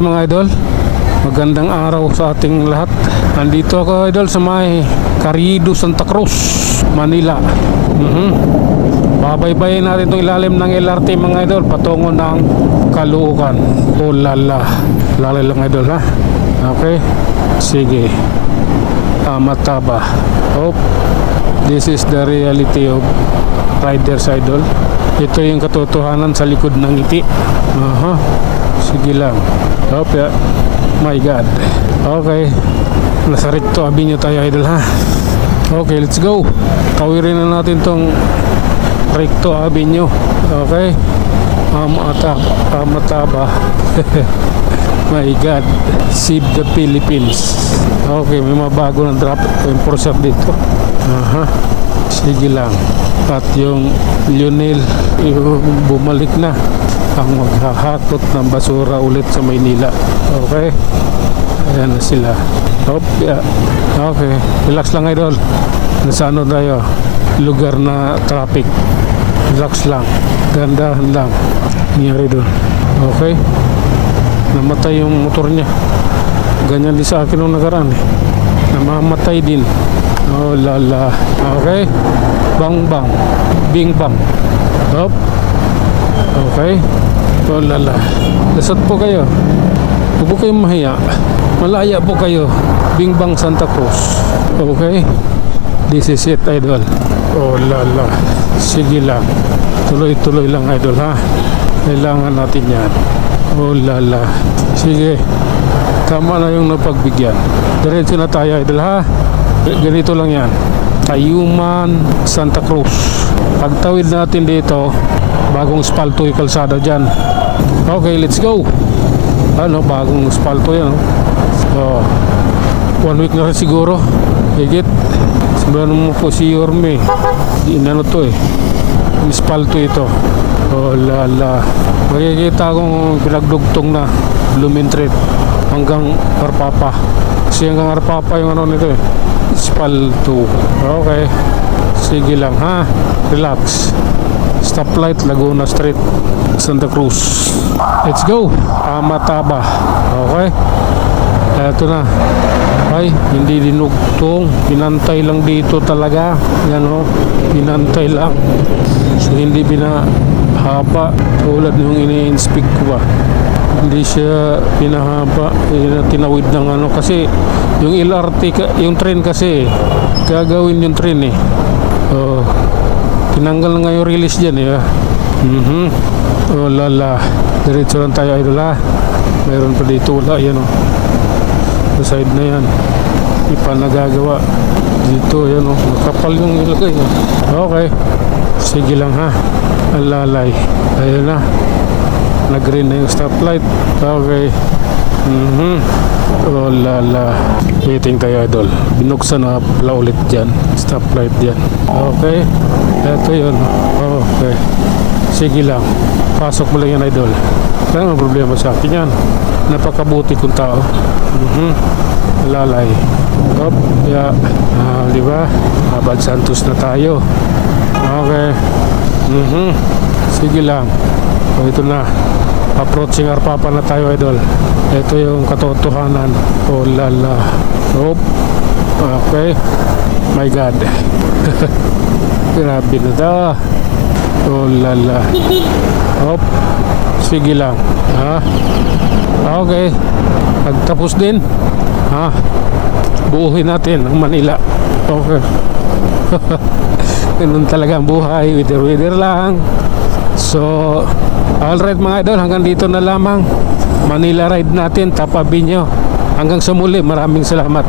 mga idol? Magandang araw sa ating lahat. Nandito ako idol sa may Carriedo, Santa Cruz, Manila. Babaybayin natin itong ilalim ng LRT mga idol patungo ng Caloocan. Oh lala, lalay lang idol ha. Okay, sige. Mataba. Oh, this is the reality of riders idol. Ito yung katotohanan sa likod ng ngiti. Sige lang. Oh, yeah. My God. Okay, nasa Recto Avenue tayo idol ha. Okay, let's go. Tawirin na natin tong Recto Avenue. Okay, Mataba. My God, save the Philippines. Okay, may mga bago ng drop enforcer dito. Sige lang. At yung Lionel yung bumalik na ang maghahakot ng basura ulit sa Maynila. Okay, ayan na sila. Yeah. Okay, relax lang idol. Nasa ano tayo, lugar na traffic. Relax lang, gandahan lang nangyari doon. Okay, namatay yung motor niya. Ganyan din sa akin nung nakaraan namamatay din. Oh lala. Okay, bang bang, bing bang. Hop. Okay. Oh lala. Lasot po kayo. Huwag po kayong mahiya. Malaya po kayo. Bing bang Santa Cruz. Okay, this is it idol. Oh lala. Sige lang, tuloy-tuloy lang idol ha. Kailangan natin yan. Oh lala. Sige, tama na yung napagbigyan. Diretso na tayo idol ha. Ganito lang yan, Tayuman, Santa Cruz. Pagtawid natin dito, bagong spalto yung kalsada dyan. Okay, let's go. Ano, bagong spalto yan. Oh, 1 week na rin siguro. Higit. Sabihan mo po si Yorme. Inano to spalto ito. Oh lala. Makikita akong pinagdugtong na Blumentritt hanggang Arpapa. Kasi hanggang Arpapa yung ano nito spalto. Okay, sige lang ha. Relax. Stoplight Laguna Street, Santa Cruz. Let's go. Mataba. Okay, eto na. Ay, hindi dinugtong. Pinantay lang dito talaga. Yan o, pinantay lang. So hindi pinahaba tulad yung ini-inspect ko ba. Hindi siya pinahaba, tinawid ng ano kasi yung LRT, yung train kasi gagawin yung train tinanggal na nga yung release dyan Oh lala, diretso lang tayo idol ha. Mayroon pa dito, wala yan sa side na yan, ipa nagagawa dito yan nakapal yung ilagay Okay, sige lang ha. Alalay, ayun na, nag-green na yung stoplight. Okay. Oh lala. Waiting tayo idol. Binuksan na pala ulit dyan stoplight dyan. Okay, eto yun. Okay, sige lang, pasok mo lang yan idol. Wala naman problema sa akin yan. Napakabuti kong tao. Lalay. Hop, yeah. Diba, Abad Santos na tayo. Okay. Sige lang. Ito na, approaching Arpapa na tayo idol. Ito yung katotohanan. Oh lala. Hop. Okay, my God. Grabe na da. Oh lala. Hop. Sige lang Okay, pagtapos din buuhin natin ang Manila. Okay. Ganun talaga ang buhay, wither lang. So, alright mga idol, hanggang dito na lamang Manila ride natin, Top Avenue. Hanggang sa muli, maraming salamat.